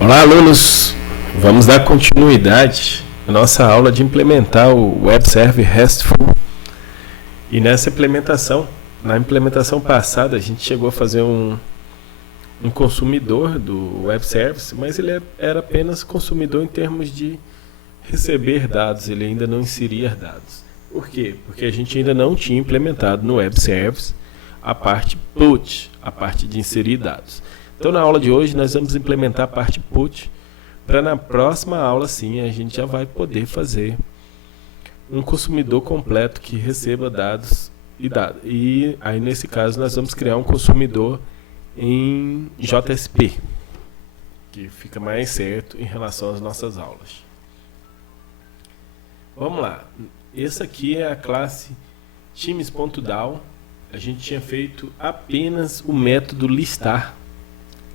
Olá, alunos! Vamos dar continuidade à nossa aula de implementar o Web Service RESTful. E nessa implementação, na implementação passada, a gente chegou a fazer um consumidor do Web Service, mas ele era apenas consumidor em termos de receber dados, ele ainda não inseria dados. Por quê? Porque a gente ainda não tinha implementado no Web Service a parte PUT, a parte de inserir dados. Então, na aula de hoje, nós vamos implementar a parte PUT, para na próxima aula, sim, a gente já vai poder fazer um consumidor completo que receba dados e dados. E aí, nesse caso, nós vamos criar um consumidor em JSP, que fica mais certo em relação às nossas aulas. Vamos lá. Essa aqui é a classe times.dow. A gente tinha feito apenas o método listar,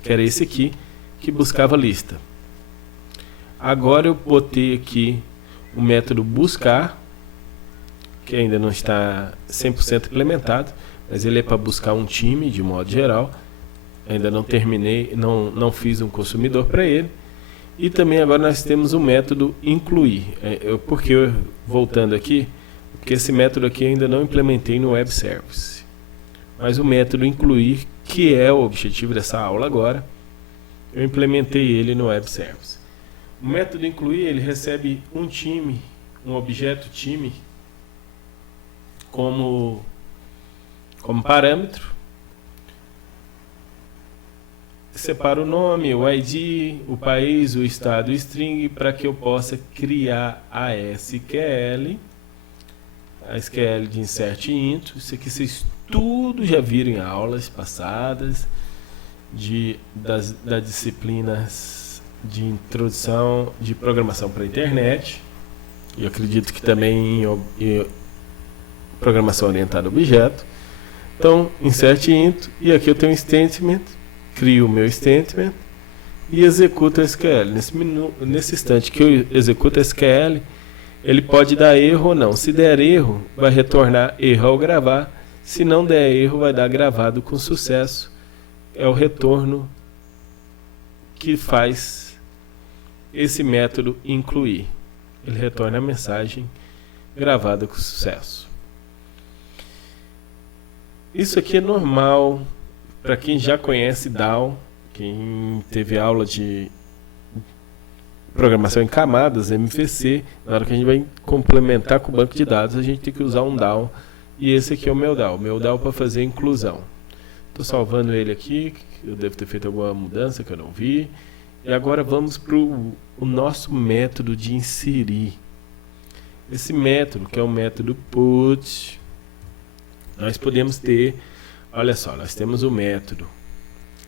que era esse aqui, que buscava lista. Agora eu botei aqui o método buscar, que ainda não está 100% implementado, mas ele é para buscar um time de modo geral. Ainda não terminei, não fiz um consumidor para ele. E também agora nós temos o método incluir. Voltando aqui, porque esse método aqui ainda não implementei no Web Service. Mas o método incluir, que é o objetivo dessa aula agora, eu implementei ele no Web Service. O método incluir, ele recebe um time, um objeto time, como parâmetro. Separa o nome, o ID, o país, o estado, o string, para que eu possa criar a SQL de insert int. Isso aqui vocês tudo já viram em aulas passadas das disciplinas de introdução de programação para a internet. E eu acredito que também em programação orientada a objeto. Então, insert int, e aqui eu tenho um statement, crio o meu statement e executo a SQL. Nesse instante que eu executo a SQL, ele pode dar erro ou não. Se der erro, vai retornar erro ao gravar. Se não der erro, vai dar gravado com sucesso. É o retorno que faz esse método incluir. Ele retorna a mensagem gravada com sucesso. Isso aqui é normal para quem já conhece DAO, quem teve aula de programação em camadas, MVC. Na hora que a gente vai complementar com o banco de dados, a gente tem que usar um DAO. E esse aqui é o meu DAO para fazer inclusão. Estou salvando ele aqui, eu devo ter feito alguma mudança que eu não vi. E agora vamos para o nosso método de inserir. Esse método, que é o método put, nós podemos ter, olha só, nós temos o método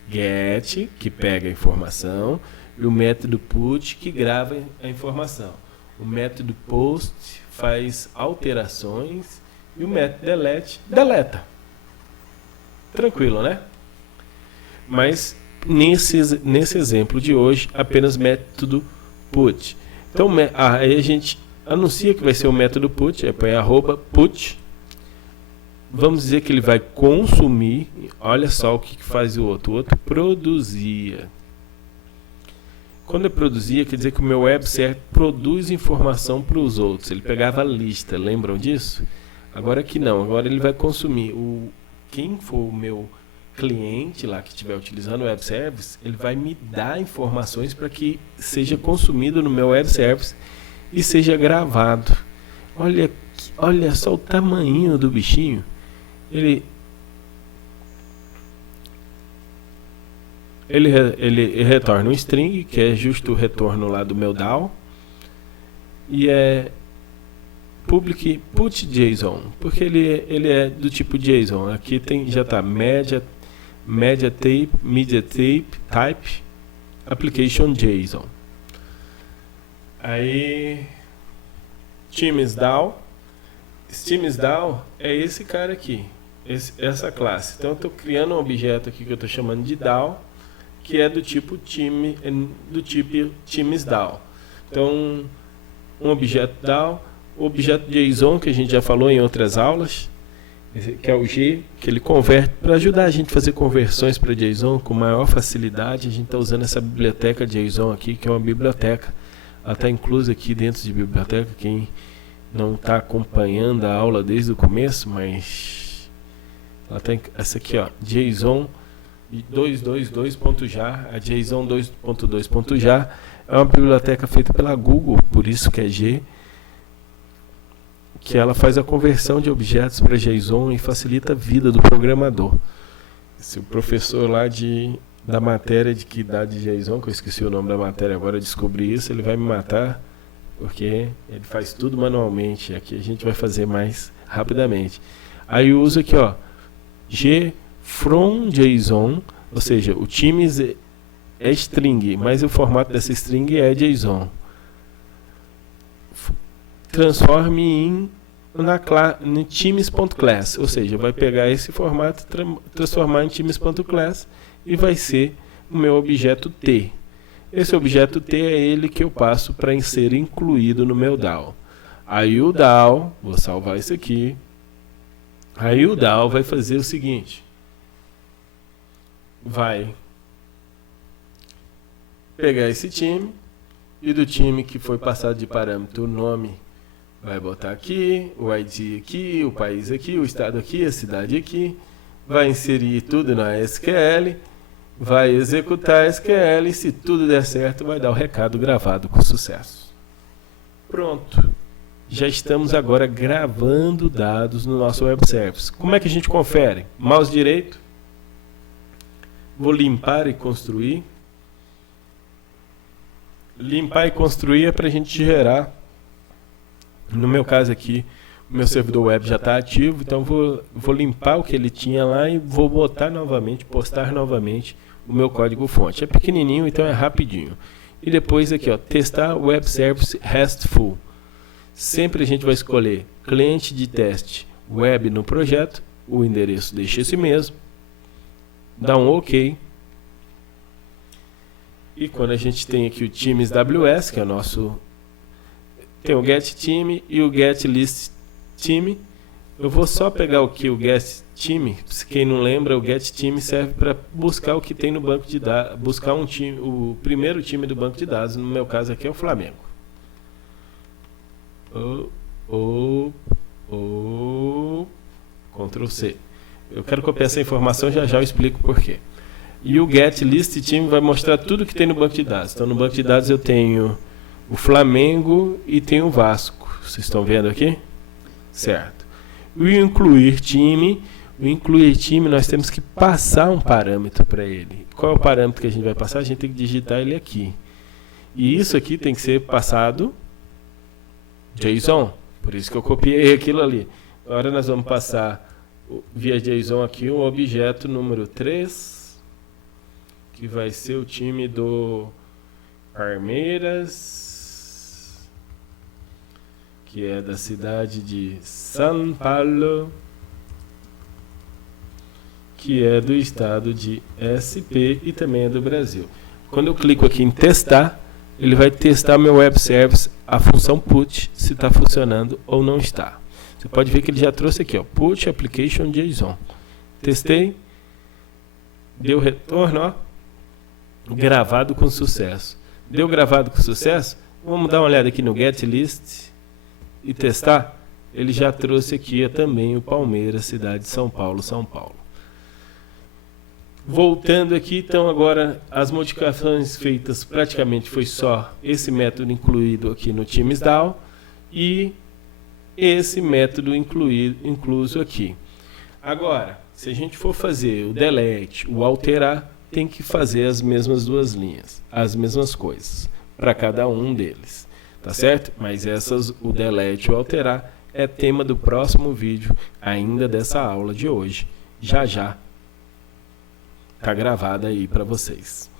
get, que pega a informação, e o método put, que grava a informação. O método post faz alterações, e o método delete, deleta. Tranquilo, né? Mas nesse exemplo de hoje, apenas método put. Então, aí a gente anuncia que vai ser o método put, põe @put. Vamos dizer que ele vai consumir. Olha só o que faz o outro. O outro produzia. Quando eu produzia, quer dizer que o meu web server produz informação para os outros. Ele pegava a lista, lembram disso? Agora que não, agora ele vai consumir. Quem for o meu cliente lá que estiver utilizando o web service, ele vai me dar informações para que seja consumido no meu web service e seja gravado. Olha só o tamanho do bichinho. Ele retorna um string, que é justo o retorno lá do meu DAO, e é public put JSON, porque ele é do tipo JSON. Aqui já está media type application JSON. Aí timesDAO é esse cara aqui, essa classe. Então eu estou criando um objeto aqui que eu estou chamando de DAO, que é do tipo timesDAO. Então um objeto DAO, o objeto JSON, que a gente já falou em outras aulas, Esse aqui é o G, que ele converte para ajudar a gente a fazer conversões para JSON com maior facilidade. A gente está usando essa biblioteca JSON aqui, que é uma biblioteca. Ela está inclusa aqui dentro de biblioteca. Quem não está acompanhando a aula desde o começo, mas ela tem essa aqui, ó, JSON 222.jar. A JSON 2.2.jar é uma biblioteca feita pela Google, por isso que é G, que ela faz a conversão de objetos para JSON e facilita a vida do programador. Se o professor lá da matéria de que dá de JSON, que eu esqueci o nome da matéria agora, descobrir isso, ele vai me matar, porque ele faz tudo manualmente. Aqui a gente vai fazer mais rapidamente. Aí eu uso aqui, ó, G from JSON, ou seja, o times é string, mas o formato dessa string é JSON. Transforme em times.class, ou seja, vai pegar esse formato, transformar em times.class e vai ser o meu objeto T. Esse objeto T é ele que eu passo para ser incluído no meu DAO. Aí o DAO, vou salvar isso aqui, aí o DAO vai fazer o seguinte, vai pegar esse time e do time que foi passado de parâmetro o nome, vai botar aqui, o ID aqui, o país aqui, o estado aqui, a cidade aqui, vai inserir tudo na SQL, vai executar a SQL e se tudo der certo vai dar o recado gravado com sucesso. Pronto. Já estamos agora gravando dados no nosso web service. Como é que a gente confere? Mouse direito. Vou limpar e construir. Limpar e construir é para a gente gerar. No meu caso aqui, o meu servidor web já está ativo, então vou limpar o que ele tinha lá e vou botar novamente, postar novamente o meu código fonte. É pequenininho, então é rapidinho. E depois aqui, ó, testar web service RESTful. Sempre a gente vai escolher cliente de teste web no projeto, o endereço deixa esse mesmo, dá um OK. E quando a gente tem aqui o Teams WS, que é o nosso... Tem o GetTeam e o GetListTeam. Eu vou só pegar aqui o GetTeam. Se quem não lembra, o GetTeam serve para buscar o que tem no banco de dados, buscar um time, o primeiro time do banco de dados. No meu caso aqui é o Flamengo. Ctrl C. Eu quero copiar essa informação, já eu explico por quê. E o GetListTeam vai mostrar tudo que tem no banco de dados. Então no banco de dados eu tenho o Flamengo e tem o Vasco. Vocês estão vendo aqui? Certo. O incluir time nós temos que passar um parâmetro para ele. Qual é o parâmetro que a gente vai passar? A gente tem que digitar ele aqui. E isso aqui tem que ser passado JSON. Por isso que eu copiei aquilo ali. Agora nós vamos passar via JSON aqui o objeto número 3, que vai ser o time do Palmeiras, que é da cidade de São Paulo, que é do estado de SP e também é do Brasil. Quando eu clico aqui em testar, ele vai testar meu web service, a função put, se está funcionando ou não está. Você pode ver que ele já trouxe aqui, ó, put application JSON. Testei, deu retorno, ó, gravado com sucesso. Deu gravado com sucesso? Vamos dar uma olhada aqui no GetList e testar. Ele já trouxe aqui também o Palmeiras, cidade de São Paulo, São Paulo. Voltando aqui, então agora as modificações feitas praticamente foi só esse método incluído aqui no Teams DAO e esse método incluso aqui. Agora, se a gente for fazer o delete, o alterar, tem que fazer as mesmas duas linhas, as mesmas coisas, para cada um deles, tá certo? Mas o delete e o alterar é tema do próximo vídeo, ainda dessa aula de hoje. Já está gravada aí para vocês.